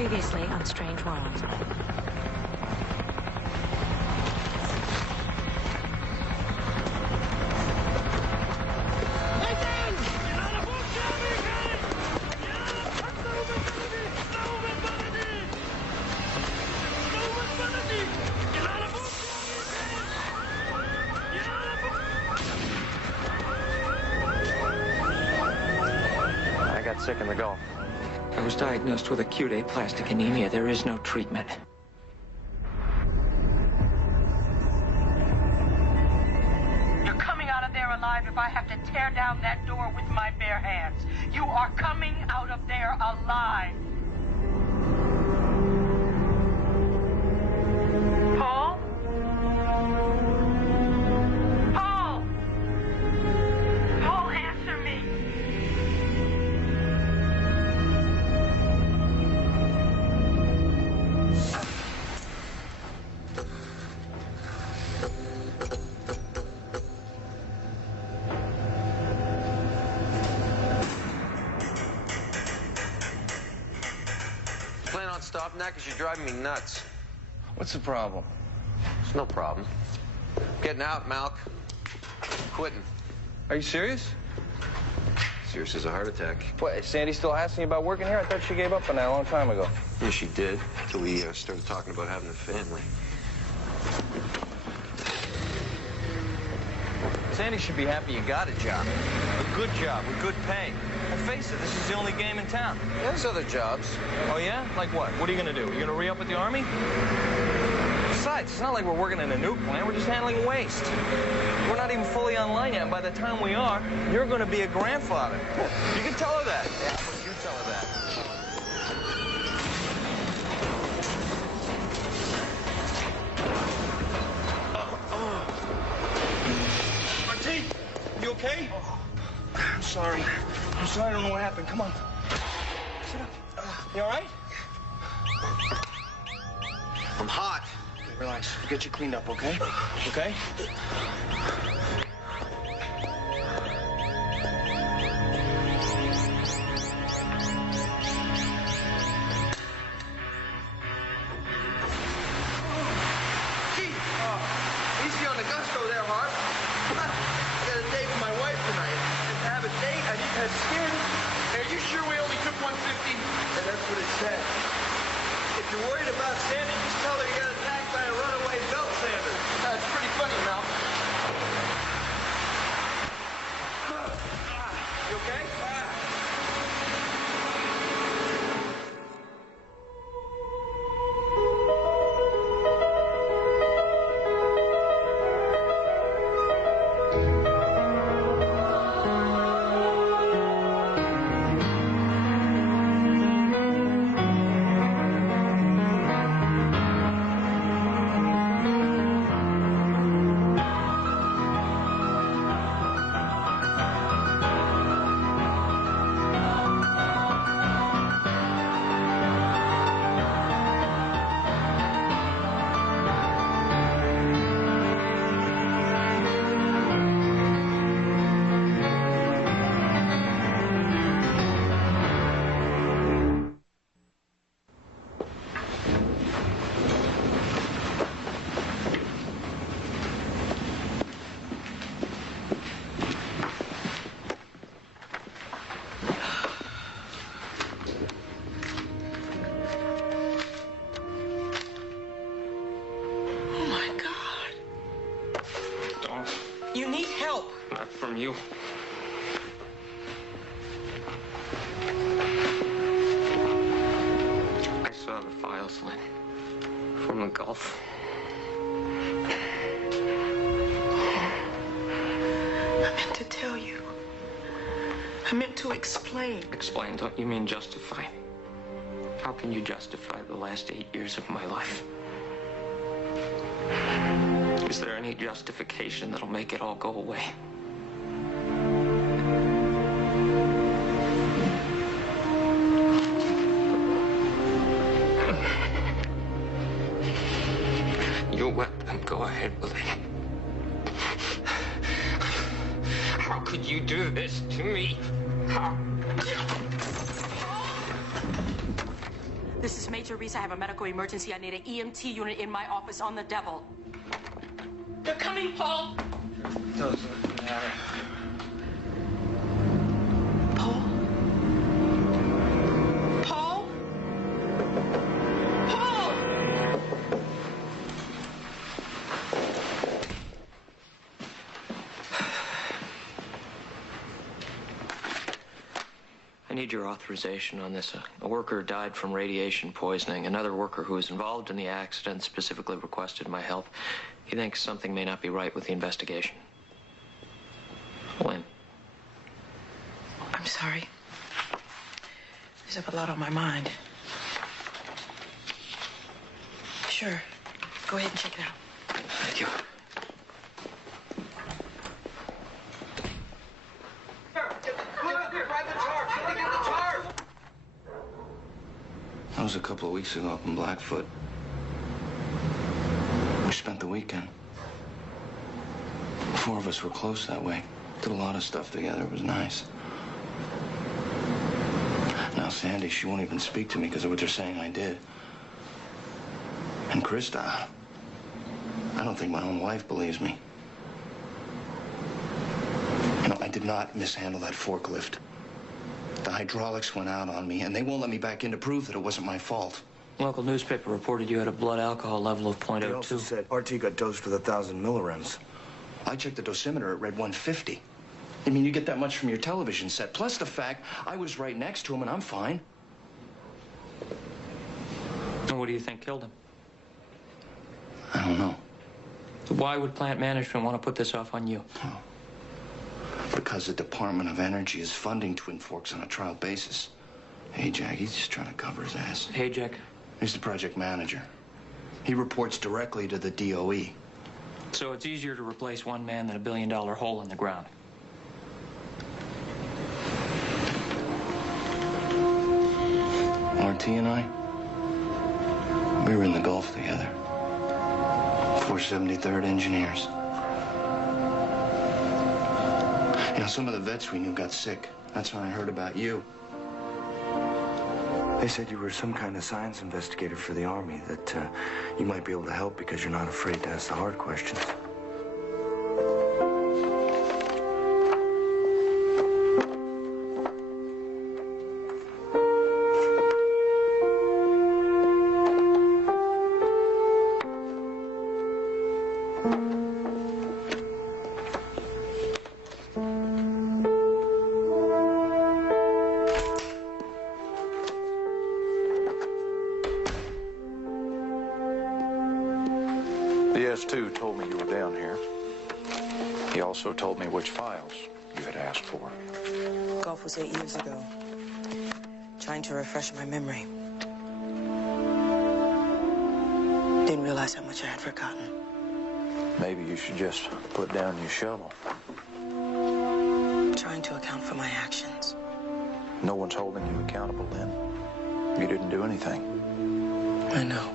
Previously on Strange World. I got sick in the Gulf. I was diagnosed with acute aplastic anemia. There is no treatment. You're coming out of there alive if I have to tear down that door with my bare hands. You are coming out of there alive. Paul? Paul! Paul, answer me. Plan on stopping that because you're driving me nuts. What's the problem? It's no problem. Getting out, Malk. Quitting. Are you serious? Serious as a heart attack. What, is Sandy still asking you about working here? I thought she gave up on that a long time ago. Yeah, she did. Until we started talking about having a family. Sandy should be happy you got a job. A good job with good pay. And face it, this is the only game in town. Yeah, there's other jobs. Oh, yeah? Like what? What are you gonna do? You gonna re-up with the Army? Besides, it's not like we're working in a nuke plant. We're just handling waste. We're not even fully online yet, and by the time we are, you're gonna be a grandfather. You can tell her that. Yeah, how about you tell her that? Martine, you okay? I'm sorry. I'm sorry, I don't know what happened. Come on. Sit up. You all right? I'm hot. Okay, relax. We'll get you cleaned up, okay? Okay? Gee, easy on the gusto there, Harp. I got a date with my wife tonight. And to have a date, I need to have skin. Are you sure we only took 150? And that's what it said. If you're worried about Sandy, just tell her you got attacked by a runaway belt sander. That's pretty funny, Mal. You okay? You need help. Not from you. I saw the files, Lynn. From the Gulf. I meant to tell you. I meant to explain. Explain, don't you mean justify? How can you justify the last 8 years of my life? Is there any justification that'll make it all go away? You let them go ahead with it. How could you do this to me? How? This is Major Reese. I have a medical emergency. I need an EMT unit in my office on the devil. They're coming, Paul. Doesn't matter. Paul? Paul? Paul! I need your authorization on this. A worker died from radiation poisoning. Another worker who was involved in the accident specifically requested my help. He thinks something may not be right with the investigation. When? I'm sorry. There's a lot on my mind. Sure. Go ahead and check it out. Thank you. That was a couple of weeks ago up in Blackfoot. We spent the weekend. The four of us were close that way. Did a lot of stuff together. It was nice. Now, Sandy, she won't even speak to me because of what they're saying I did. And Krista, I don't think my own wife believes me. You know, I did not mishandle that forklift. The hydraulics went out on me, and they won't let me back in to prove that it wasn't my fault. Local newspaper reported you had a blood alcohol level of .02. They also said RT got dosed with 1,000 millirems. I checked the dosimeter, it read 150. I mean, you get that much from your television set. Plus the fact I was right next to him, and I'm fine. And what do you think killed him? I don't know. Why would plant management want to put this off on you? Oh. Because the Department of Energy is funding Twin Forks on a trial basis. Hey, Jack, he's just trying to cover his ass. Hey, Jack. He's the project manager. He reports directly to the DOE. So it's easier to replace one man than $1 billion hole in the ground. RT and I, we were in the Gulf together. 473rd Engineers. You know, some of the vets we knew got sick. That's when I heard about you. They said you were some kind of science investigator for the Army, that you might be able to help because you're not afraid to ask the hard questions. The S2 told me you were down here. He also told me which files you had asked for. Gulf was 8 years ago. Trying to refresh my memory. Didn't realize how much I had forgotten. Maybe you should just put down your shovel. Trying to account for my actions. No one's holding you accountable, Lynn. You didn't do anything. I know.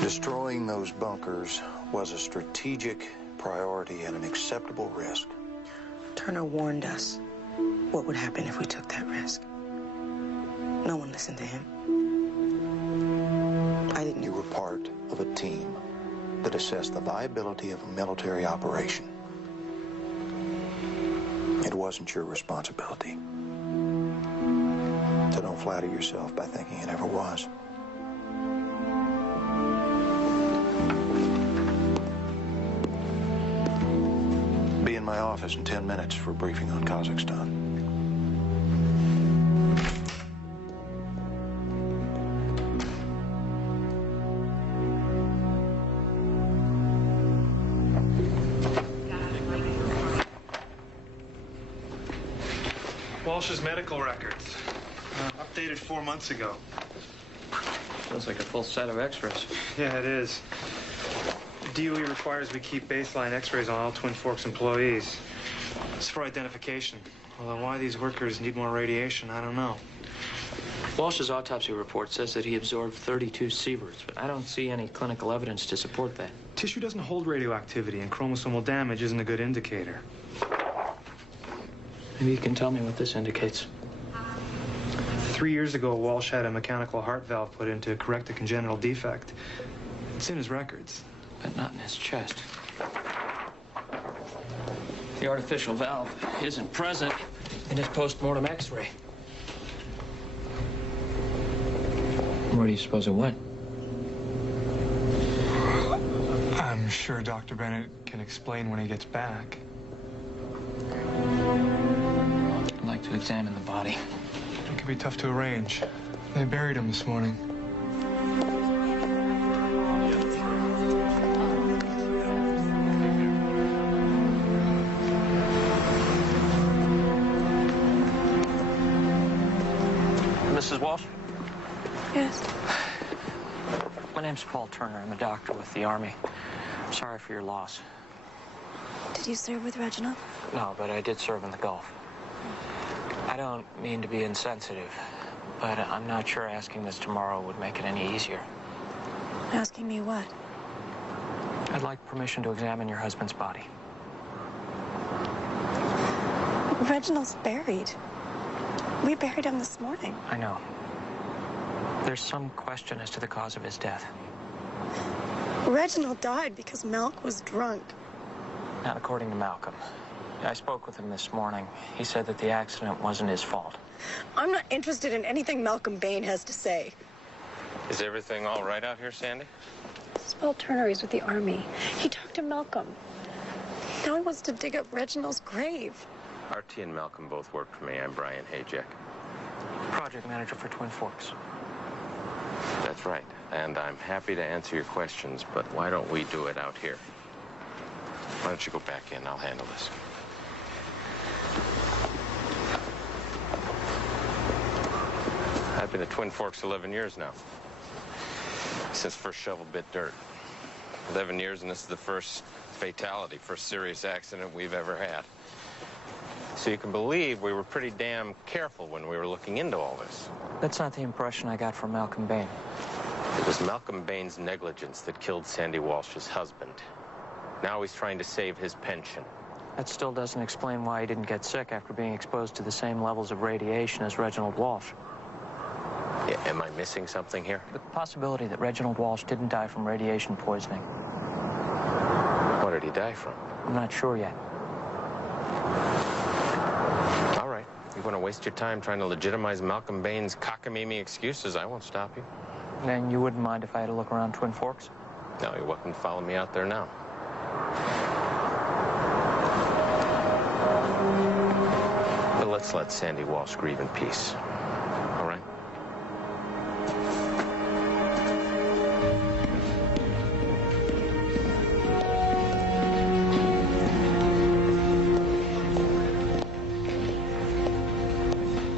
Destroying those bunkers was a strategic priority and an acceptable risk. Turner warned us what would happen if we took that risk. No one listened to him. I didn't. You were part of a team that assessed the viability of a military operation. It wasn't your responsibility. So don't flatter yourself by thinking it ever was. Be in my office in 10 minutes for a briefing on Kazakhstan. Walsh's medical records. Updated 4 months ago. Sounds like a full set of x-rays. Yeah, it is. DOE requires we keep baseline x-rays on all Twin Forks employees. It's for identification. Although why these workers need more radiation, I don't know. Walsh's autopsy report says that he absorbed 32 sieverts, but I don't see any clinical evidence to support that. Tissue doesn't hold radioactivity, and chromosomal damage isn't a good indicator. Maybe you can tell me what this indicates. 3 years ago, Walsh had a mechanical heart valve put in to correct a congenital defect. It's in his records. But not in his chest. The artificial valve isn't present in his post-mortem x-ray. Where do you suppose it went? I'm sure Dr. Bennett can explain when he gets back. I'd like to examine the body. It could be tough to arrange. They buried him this morning. Mrs. Walsh? Yes. My name's Paul Turner. I'm a doctor with the Army. I'm sorry for your loss. Did you serve with Reginald? No, but I did serve in the Gulf. I don't mean to be insensitive, but I'm not sure asking this tomorrow would make it any easier. Asking me what? I'd like permission to examine your husband's body. Reginald's buried. We buried him this morning. I know. There's some question as to the cause of his death. Reginald died because Malk was drunk. Not according to Malcolm. I spoke with him this morning. He said that the accident wasn't his fault. I'm not interested in anything Malcolm Bain has to say. Is everything all right out here, Sandy? This is Paul Turner. He's with the Army. He talked to Malcolm. Now he wants to dig up Reginald's grave. RT and Malcolm both work for me. I'm Brian Hayjack. Project manager for Twin Forks. That's right. And I'm happy to answer your questions, but why don't we do it out here? Why don't you go back in? I'll handle this. I've been at Twin Forks 11 years now. Since first shovel bit dirt. 11 years, and this is the first fatality, first serious accident we've ever had. So you can believe we were pretty damn careful when we were looking into all this. That's not the impression I got from Malcolm Bain. It was Malcolm Bain's negligence that killed Sandy Walsh's husband. Now he's trying to save his pension. That still doesn't explain why he didn't get sick after being exposed to the same levels of radiation as Reginald Walsh. Yeah, am I missing something here? The possibility that Reginald Walsh didn't die from radiation poisoning. What did he die from? I'm not sure yet. All right. You want to waste your time trying to legitimize Malcolm Bain's cockamamie excuses, I won't stop you. And you wouldn't mind if I had to look around Twin Forks? No, you're welcome to follow me out there now. But let's let Sandy Walsh grieve in peace. All right?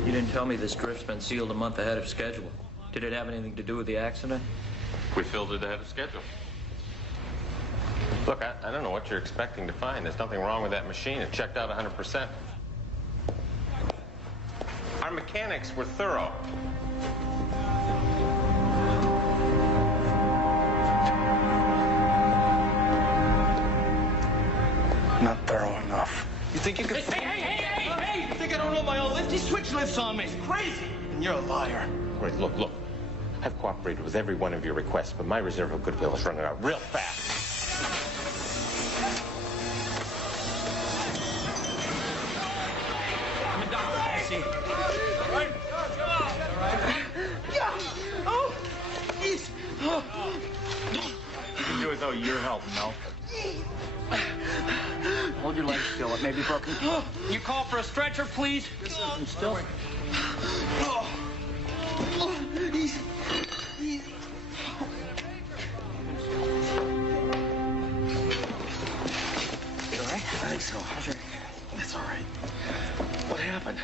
You didn't tell me this drift's been sealed a month ahead of schedule. Did it have anything to do with the accident? We filled it ahead of schedule. Look, I don't know what you're expecting to find. There's nothing wrong with that machine. It checked out 100%. Our mechanics were thorough. Not thorough enough. You think you can... Hey! You think I don't know my own lift? He switch lifts on me. It's crazy. And you're a liar. Right, look. I've cooperated with every one of your requests, but my reserve of goodwill is running out real fast. I'm a doctor. I see. All right? Oh! Easy. You can do it without your help, Mel. Hold your legs still. It may be broken. You call for a stretcher, please? I'm still. Easy. You all right? I think so. That's all right. What happened?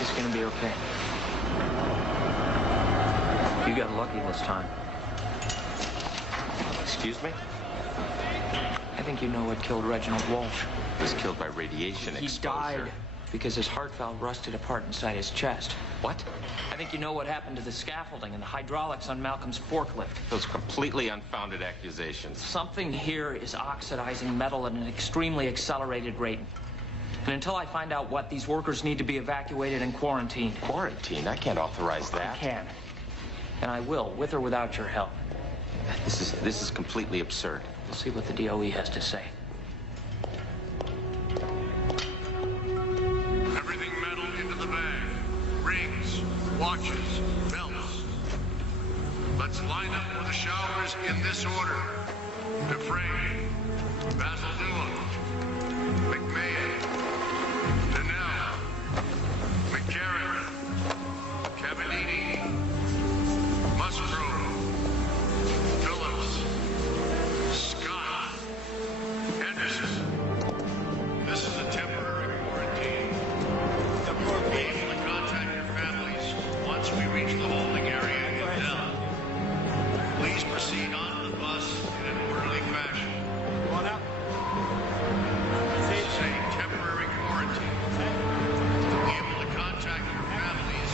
It's gonna be okay. You got lucky this time. Excuse me? think you know what killed Reginald Walsh. He was killed by radiation exposure. He died because his heart valve rusted apart inside his chest. What? I think you know what happened to the scaffolding and the hydraulics on Malcolm's forklift. Those completely unfounded accusations. Something here is oxidizing metal at an extremely accelerated rate. And until I find out what, these workers need to be evacuated and quarantined. Quarantined? I can't authorize that. I can. And I will, with or without your help. This is completely absurd. We'll see what the DOE has to say. Everything metal into the bag. Rings, watches, belts. Let's line up for the showers in this order. Dufresne, Basil Dillon, McMahon, Donnell, McCarran, Cavallini, Musgrove, Phillips, Scott, Henderson. This is a temporary quarantine. Be able to contact your families once we reach the holding area in Dell. Please proceed on the bus in an orderly fashion. Come on out. This is a temporary quarantine. Be able to contact your families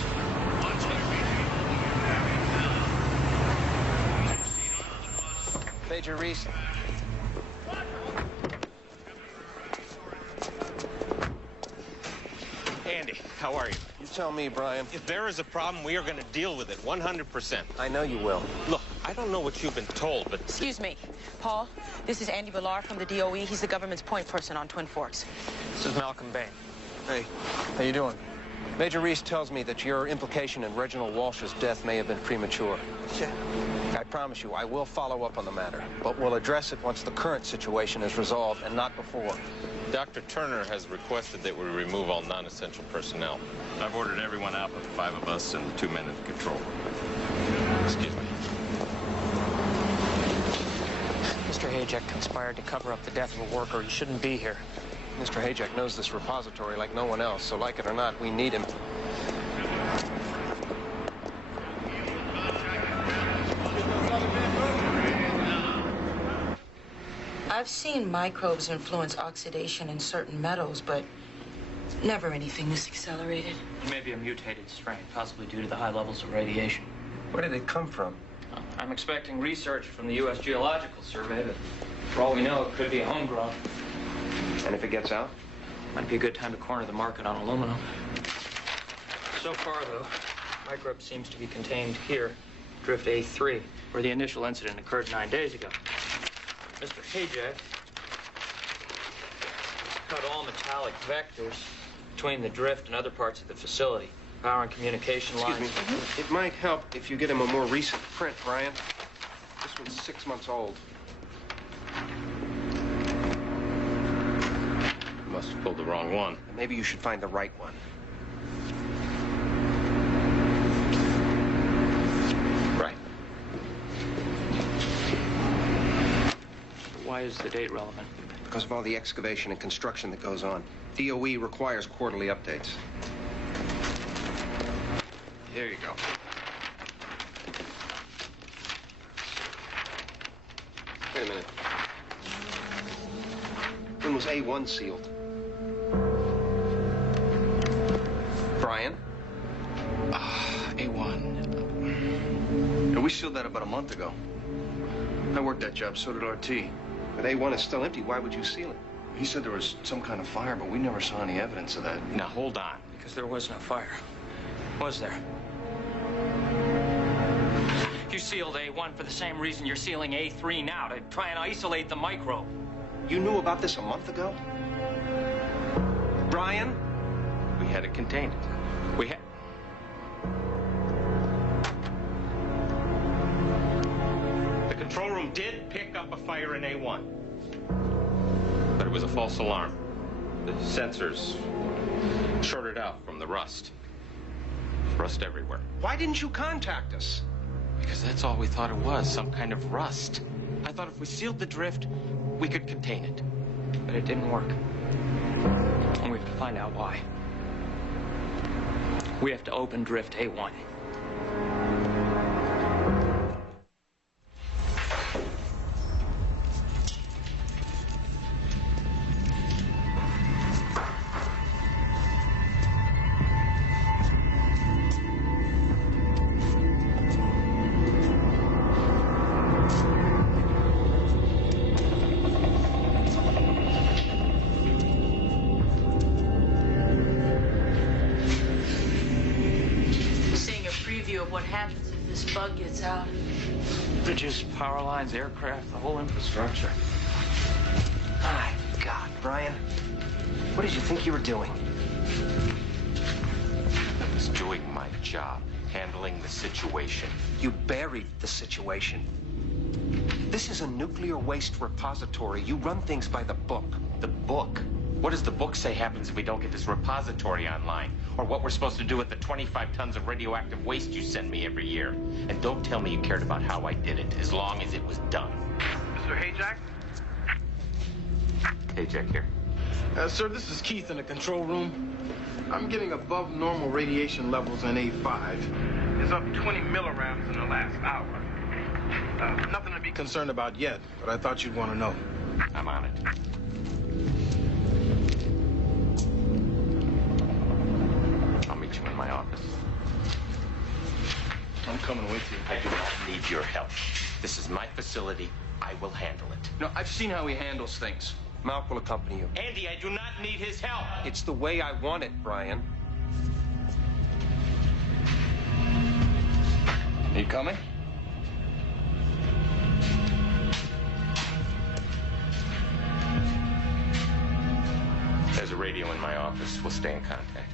once we reach the holding area in Dell. Please proceed on the bus. Major Reese. Andy, how are you? You tell me, Brian. If there is a problem, we are going to deal with it 100%. I know you will. Look, I don't know what you've been told, but... Excuse me, Paul. This is Andy Villar from the DOE. He's the government's point person on Twin Forks. This is Malcolm Bain. Hey, how you doing? Major Reese tells me that your implication in Reginald Walsh's death may have been premature. Yeah. I promise you, I will follow up on the matter, but we'll address it once the current situation is resolved and not before. Dr. Turner has requested that we remove all non-essential personnel. I've ordered everyone out but 5 of us and 2 men in control. Excuse me. Mr. Hayek conspired to cover up the death of a worker. He shouldn't be here. Mr. Hayek knows this repository like no one else, so like it or not, we need him. I've seen microbes influence oxidation in certain metals, but never anything this accelerated. He may be a mutated strain, possibly due to the high levels of radiation. Where did it come from? I'm expecting research from the U.S. Geological Survey, but for all we know, it could be homegrown. And if it gets out? Might be a good time to corner the market on aluminum. So far, though, microbe seems to be contained here, drift A3, where the initial incident occurred 9 days ago. Mr. Hayek cut all metallic vectors between the drift and other parts of the facility. Power and communication lines. Excuse me. It might help if you get him a more recent print, Brian. This one's 6 months old. You must have pulled the wrong one. Maybe you should find the right one. Right. Why is the date relevant? Because of all the excavation and construction that goes on. DOE requires quarterly updates. Here you go. Wait a minute. When was A1 sealed? Brian? A1. Yeah, we sealed that about a month ago. I worked that job, so did RT. But A1 is still empty. Why would you seal it? He said there was some kind of fire, but we never saw any evidence of that. Now, hold on. Because there was no fire. Was there? You sealed A1 for the same reason you're sealing A3 now, to try and isolate the microbe. You knew about this a month ago? Brian? We had it contained. We had... The control room did pick up a fire in A1. But it was a false alarm. The sensors shorted out from the rust. Rust everywhere. Why didn't you contact us? Because that's all we thought it was, some kind of rust. I thought if we sealed the drift, we could contain it. But it didn't work. And we have to find out why. We have to open drift A1. bug gets out. Bridges, power lines, aircraft, the whole infrastructure. My God, Brian. What did you think you were doing? I was doing my job, handling the situation. You buried the situation. This is a nuclear waste repository. You run things by the book. The book? What does the book say happens if we don't get this repository online? Or what we're supposed to do with the 25 tons of radioactive waste you send me every year? And don't tell me you cared about how I did it, as long as it was done. Mr. Hayjack? Hayjack here. Sir, this is Keith in the control room. I'm getting above normal radiation levels in A5. It's up 20 millirounds in the last hour. Nothing to be concerned about yet, but I thought you'd want to know. I'm on it. I'll meet you in my office. I'm coming with you. I do not need your help. This is my facility. I will handle it. No, I've seen how he handles things. Malk will accompany you. Andy, I do not need his help. It's the way I want it, Brian. Are you coming? There's a radio in my office. We'll stay in contact.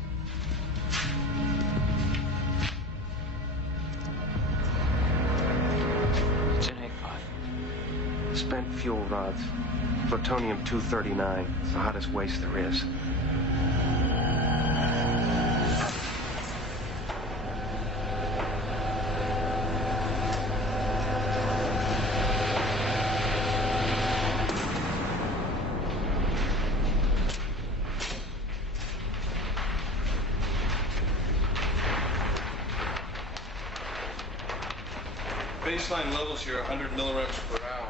It's in A5. Spent fuel rods. Plutonium-239. It's the hottest waste there is. Baseline levels here, 100 millirems per hour.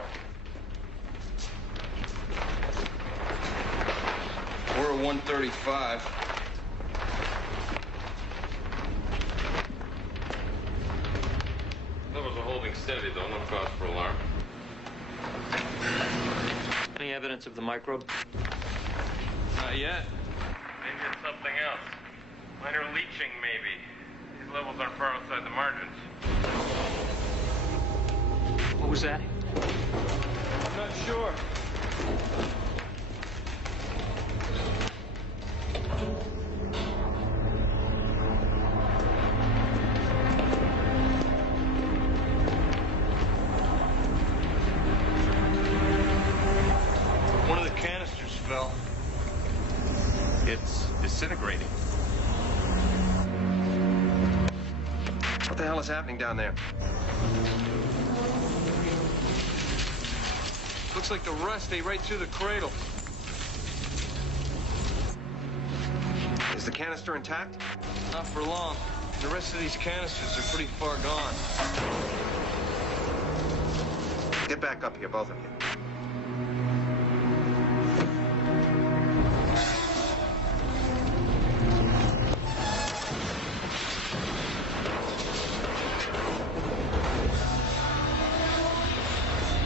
We're at 135. Levels are holding steady, though. No cause for alarm. Any evidence of the microbe? Not yet. Maybe it's something else. Minor leaching, maybe. These levels aren't far outside the margins. What was that? I'm not sure. One of the canisters fell. It's disintegrating. What the hell is happening down there? Looks like the rust ate right through the cradle. Is the canister intact? Not for long. The rest of these canisters are pretty far gone. Get back up here, both of you.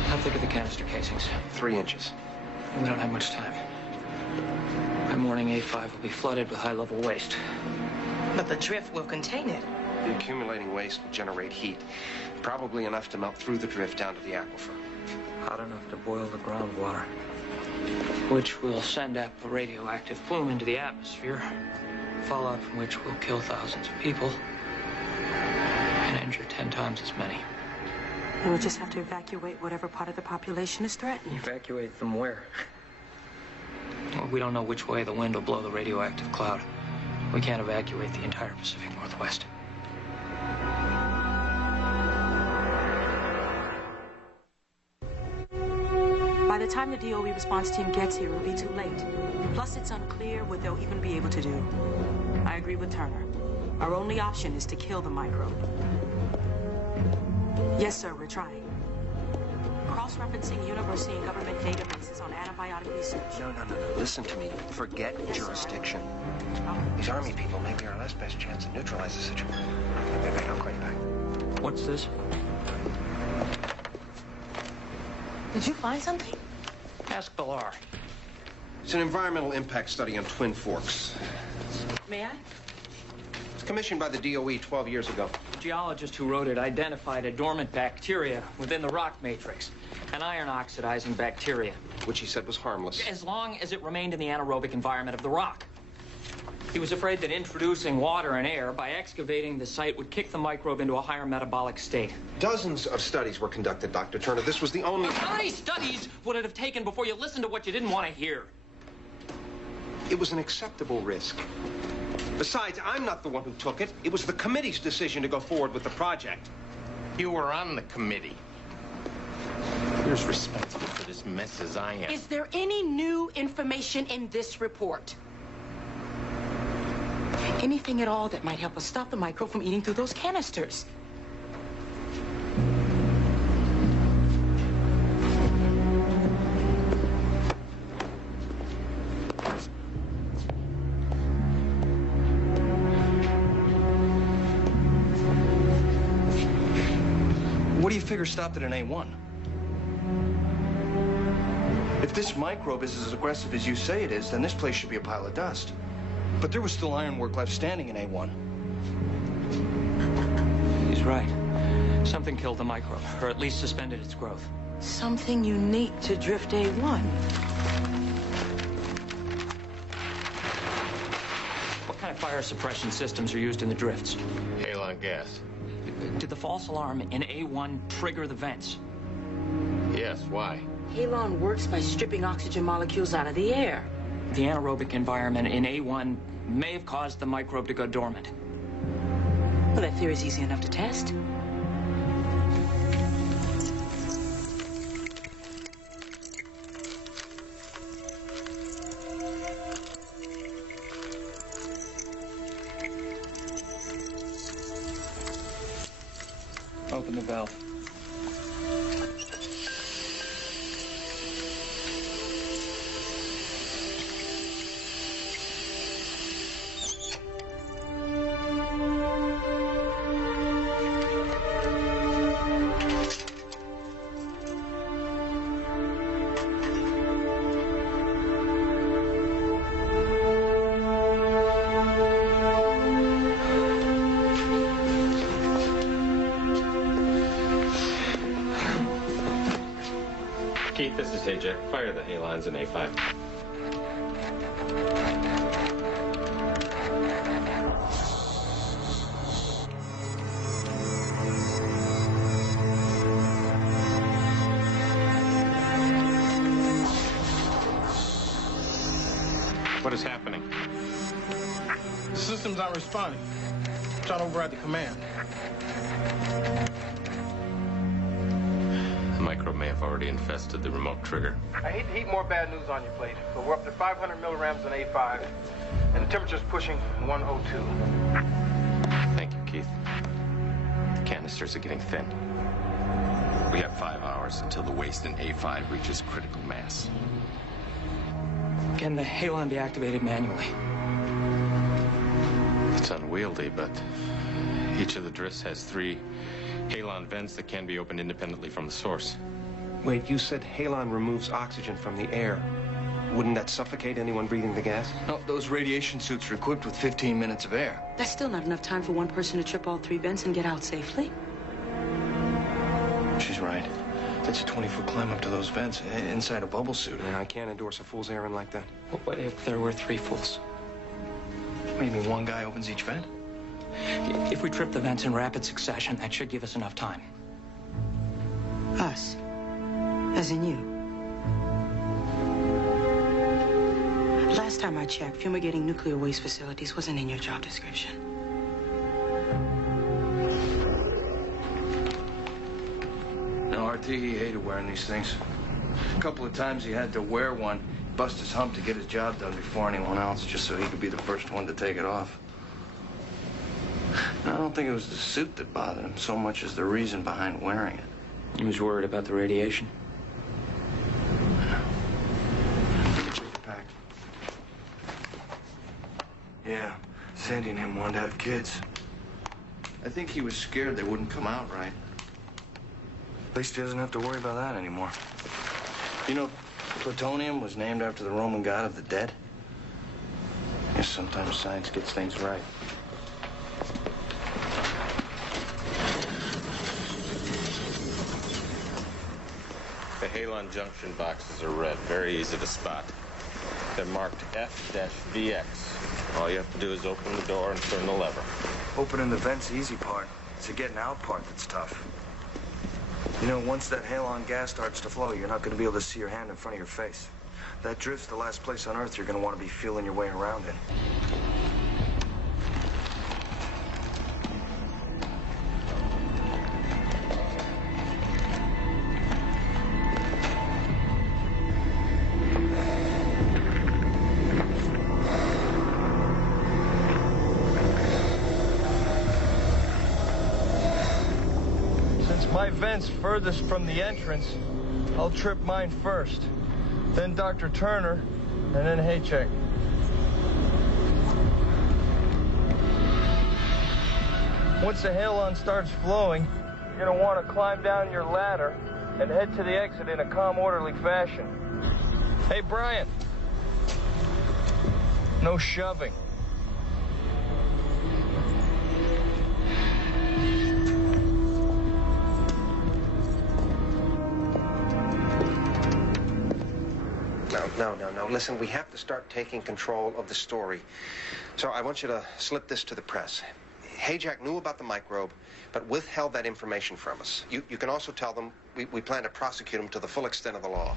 How thick are the canister casings? 3 inches. We don't have much time. By morning, A5 will be flooded with high-level waste. But the drift will contain it. The accumulating waste will generate heat, probably enough to melt through the drift down to the aquifer. Hot enough to boil the groundwater, which will send up a radioactive plume into the atmosphere, fallout from which will kill thousands of people and injure 10 times as many. And we'll just have to evacuate whatever part of the population is threatened. Evacuate them where? Well, we don't know which way the wind will blow the radioactive cloud. We can't evacuate the entire Pacific Northwest. By the time the DOE response team gets here, it'll be too late. Plus, it's unclear what they'll even be able to do. I agree with Turner. Our only option is to kill the microbe. Yes, sir, we're trying. Cross-referencing university and government databases on antibiotic research. No. Listen to me. Forget jurisdiction. These Army people may be our last best chance to neutralize the situation. Wait, I'll call you back. What's this? Did you find something? Ask Bilar. It's an environmental impact study on Twin Forks. May I? It's commissioned by the DOE 12 years ago. The geologist who wrote it identified a dormant bacteria within the rock matrix, an iron-oxidizing bacteria. Which he said was harmless. As long as it remained in the anaerobic environment of the rock. He was afraid that introducing water and air by excavating the site would kick the microbe into a higher metabolic state. Dozens of studies were conducted, Dr. Turner. This was the only... How many studies would it have taken before you listened to what you didn't want to hear? It was an acceptable risk. Besides, I'm not the one who took it. It was the committee's decision to go forward with the project. You were on the committee. You're as responsible for this mess as I am. Is there any new information in this report? Anything at all that might help us stop the microbe from eating through those canisters? What do you figure stopped it in A1? If this microbe is as aggressive as you say it is, then this place should be a pile of dust. But there was still ironwork left standing in A1. He's right. Something killed the microbe, or at least suspended its growth. Something unique to Drift A1. What kind of fire suppression systems are used in the drifts? Halon gas. Did the false alarm in A1 trigger the vents? Yes, why? Halon works by stripping oxygen molecules out of the air. The anaerobic environment in A1 may have caused the microbe to go dormant. Well, that theory's easy enough to test. Open the valve. Keith, this is AJ. Fire the halons in A5. What is happening? The system's not responding. I'm trying to override the command. The microbe may have already infested the remote trigger. I hate to heap more bad news on your plate, but we're up to 500 milligrams in A5, and the temperature's pushing 102. Thank you, Keith. Canisters are getting thin. We have 5 hours until the waste in A5 reaches critical mass. Can the halon be activated manually? It's unwieldy, but each of the drifts has 3 halon vents that can be opened independently from the source. Wait, you said halon removes oxygen from the air. Wouldn't that suffocate anyone breathing the gas? No, those radiation suits are equipped with 15 minutes of air. That's still not enough time for one person to trip all 3 vents and get out safely. She's right. It's a 20-foot climb up to those vents inside a bubble suit. Yeah, I can't endorse a fool's errand like that. What if there were 3 fools? What do you mean, one guy opens each vent? If we trip the vents in rapid succession, that should give us enough time. Us. As in you. Last time I checked, fumigating nuclear waste facilities wasn't in your job description. No, RT, he hated wearing these things. A couple of times he had to wear one, bust his hump to get his job done before anyone else, just so he could be the first one to take it off. I don't think it was the suit that bothered him so much as the reason behind wearing it. He was worried about the radiation. Yeah, Sandy and him wanted to have kids. I think he was scared they wouldn't come out right. At least he doesn't have to worry about that anymore. You know, plutonium was named after the Roman god of the dead. Yes, sometimes science gets things right. The halon junction boxes are red, very easy to spot. They're marked F-VX. All you have to do is open the door and turn the lever. Opening the vent's the easy part. It's the getting out part that's tough. You know, once that halon gas starts to flow, you're not going to be able to see your hand in front of your face. That drift's the last place on Earth you're going to want to be feeling your way around in. My vent's furthest from the entrance. I'll trip mine first. Then Dr. Turner, and then Haycheck. Once the halon starts flowing, you're gonna want to climb down your ladder and head to the exit in a calm, orderly fashion. Hey, Brian. No shoving. No. Listen, we have to start taking control of the story. So I want you to slip this to the press. Hayjack knew about the microbe, but withheld that information from us. You can also tell them we plan to prosecute him to the full extent of the law.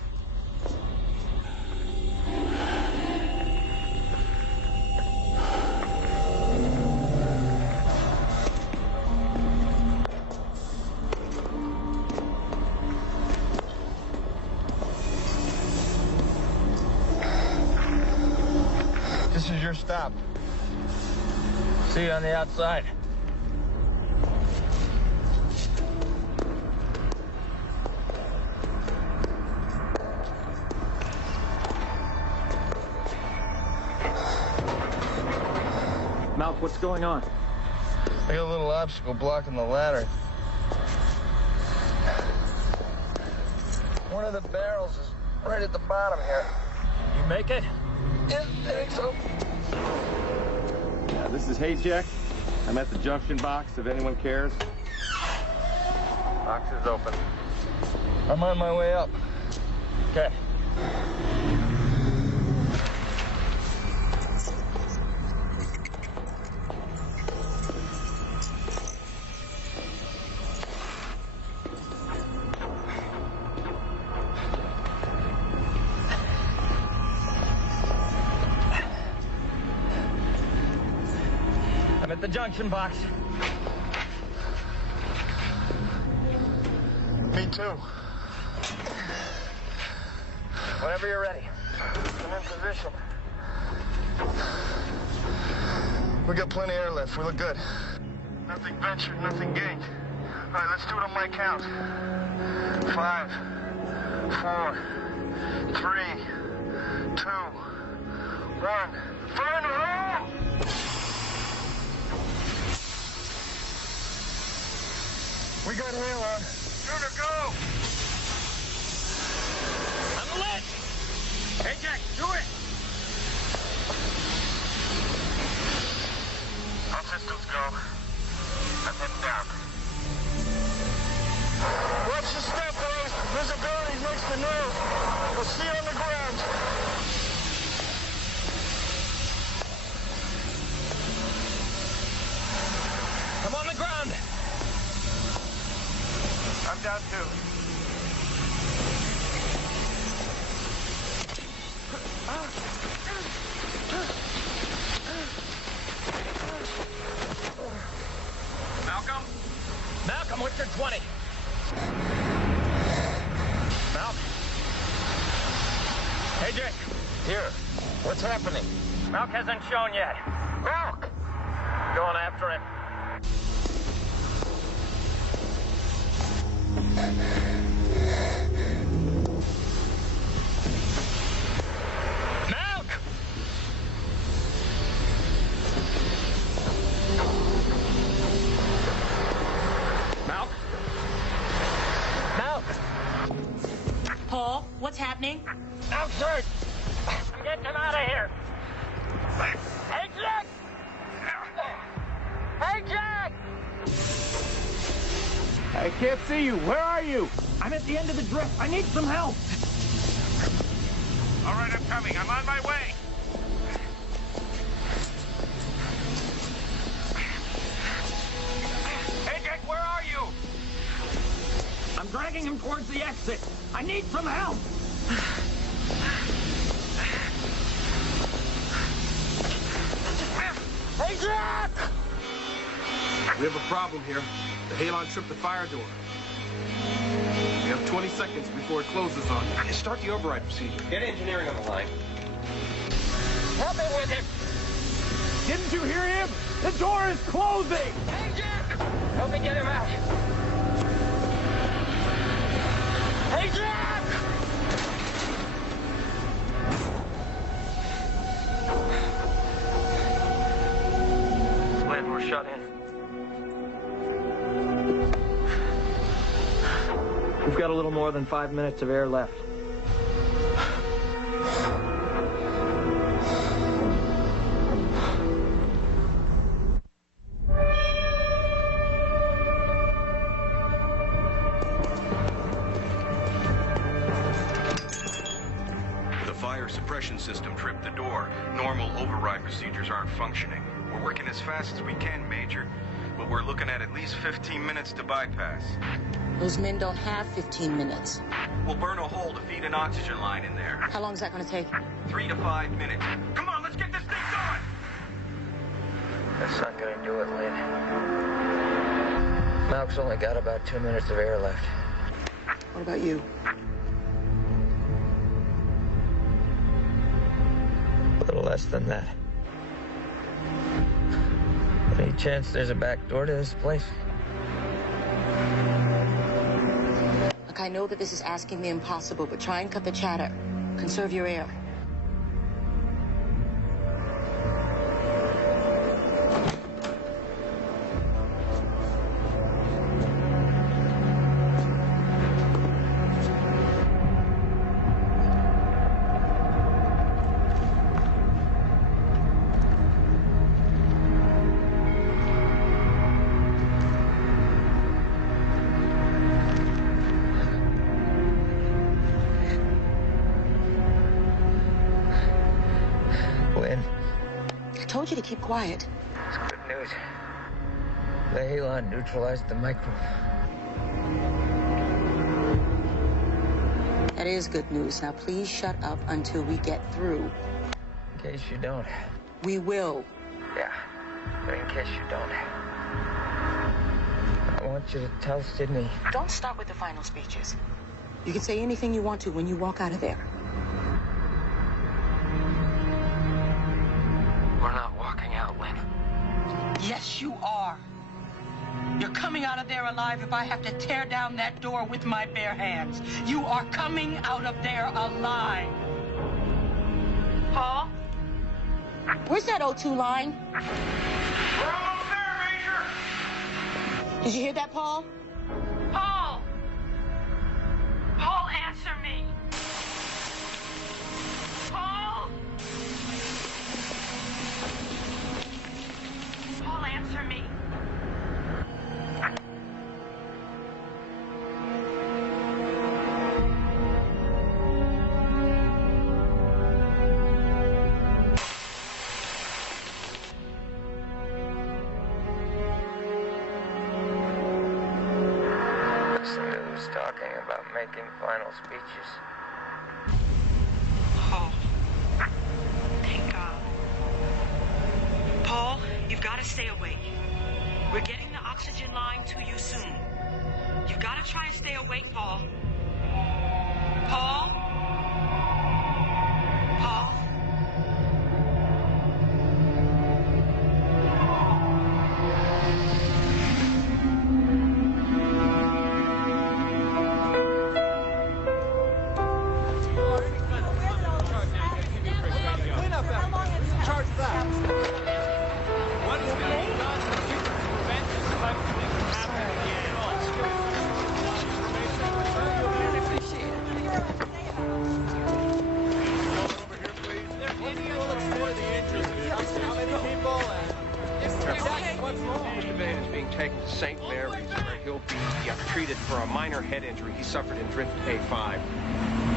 This is your stop. See you on the outside. Malk, what's going on? I got a little obstacle blocking the ladder. One of the barrels is right at the bottom here. You make it? Yeah, I think so. Yeah, this is Haycheck. I'm at the junction box, if anyone cares. Box is open. I'm on my way up. Okay. I'm at the junction box. Me too. Whenever you're ready. I'm in position. We got plenty of airlift. We look good. Nothing ventured, nothing gained. All right, let's do it on my count. 5, 4, 3, 2, 1. Fire in the hole! We got halon. Turner, go! I'm lit! Hey, Jack, do it! All systems go. I'm heading down. Watch the step, boys. Visibility makes the news. We'll see you on the ground. I'm on the ground! I'm down too. Malcolm? Malcolm, what's your 20? Malcolm? Hey, Jake. Here. What's happening? Malk hasn't shown yet. Malk! Going after him. Malk! Malk? Malk! Paul, what's happening? Outside! I'm getting him out of here! Hey, Jack! Hey, Jack! I can't see you. Where are you? I'm at the end of the drift. I need some help. All right, I'm coming. I'm on my way. Hey, Jack, where are you? I'm dragging him towards the exit. I need some help. Hey, Jack! We have a problem here. The halon tripped the fire door. We have 20 seconds before it closes on you. Start the override procedure. Get engineering on the line. Help me with it! Didn't you hear him? The door is closing! Hey, Jack! Help me get him out. Hey, Jack! Glenn, we're shut in. We've got a little more than 5 minutes of air left. The fire suppression system tripped the door. Normal override procedures aren't functioning. We're working as fast as we can, Major, but we're looking at least 15 minutes to bypass. Those men don't have 15 minutes. We'll burn a hole to feed an oxygen line in there. How long is that going to take? 3 to 5 minutes. Come on, let's get this thing going! That's not going to do it, Lynn. Malk's only got about 2 minutes of air left. What about you? A little less than that. Any chance there's a back door to this place? Look, I know that this is asking the impossible, but try and cut the chatter. Conserve your air. I told you to keep quiet. It's good news. The halon neutralized the microbe. That is good news. Now please shut up until we get through. In case you don't. We will. Yeah, but in case you don't. I want you to tell Sydney. Don't start with the final speeches. You can say anything you want to when you walk out of there. We're not walking out, Lynn. Yes, you are. You're coming out of there alive if I have to tear down that door with my bare hands. You are coming out of there alive. Paul? Where's that O2 line? We're almost there, Major! Did you hear that, Paul? Paul! Paul, answer me! Paul! Paul, answer me! Listen to who's talking about making final speeches. Paul. Thank God. Paul, you've got to stay awake. We're getting the oxygen line to you soon. You've got to try and stay awake, Paul. Paul? Paul? for a minor head injury he suffered in Drift A5.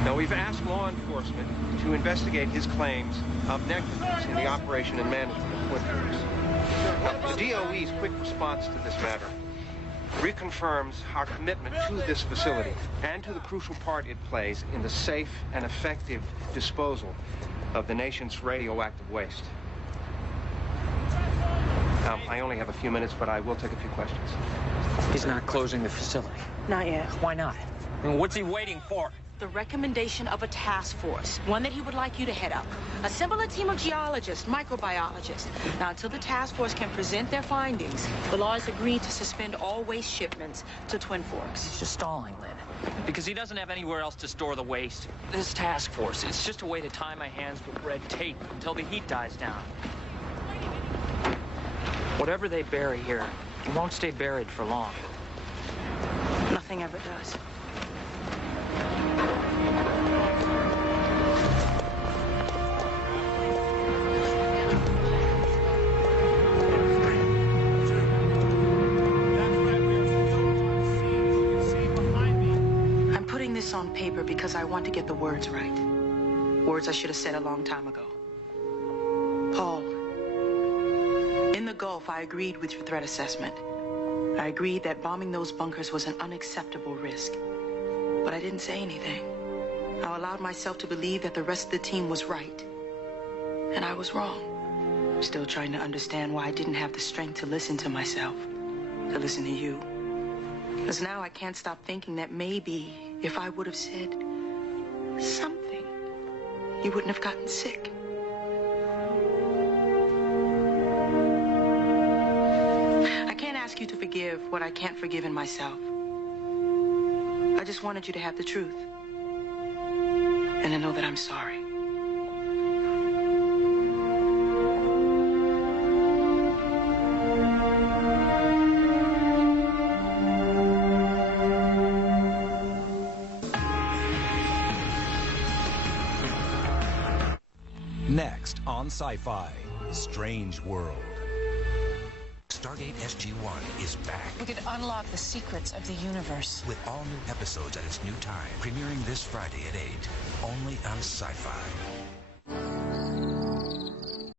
Now, we've asked law enforcement to investigate his claims of negligence in the operation and management of Twin Forks. The DOE's quick response to this matter reconfirms our commitment to this facility and to the crucial part it plays in the safe and effective disposal of the nation's radioactive waste. I only have a few minutes, but I will take a few questions. He's not closing the facility. Not yet. Why not? I mean, what's he waiting for? The recommendation of a task force, one that he would like you to head up. Assemble a team of geologists, microbiologists. Now, until the task force can present their findings, the law has agreed to suspend all waste shipments to Twin Forks. He's just stalling, Lynn. Because he doesn't have anywhere else to store the waste. This task force, it's just a way to tie my hands with red tape until the heat dies down. Whatever they bury here, it won't stay buried for long. Nothing ever does. I'm putting this on paper because I want to get the words right. Words I should have said a long time ago. Paul, in the Gulf, I agreed with your threat assessment. I agreed that bombing those bunkers was an unacceptable risk. But I didn't say anything. I allowed myself to believe that the rest of the team was right. And I was wrong. Still trying to understand why I didn't have the strength to listen to myself, to listen to you. Because now I can't stop thinking that maybe if I would have said something, you wouldn't have gotten sick. I can't ask you to forgive what I can't forgive in myself. I just wanted you to have the truth. And to know that I'm sorry. Next on Sci-Fi, Strange World. Stargate SG-1 is back. We could unlock the secrets of the universe. With all new episodes at its new time, premiering this Friday at 8, only on Sci-Fi.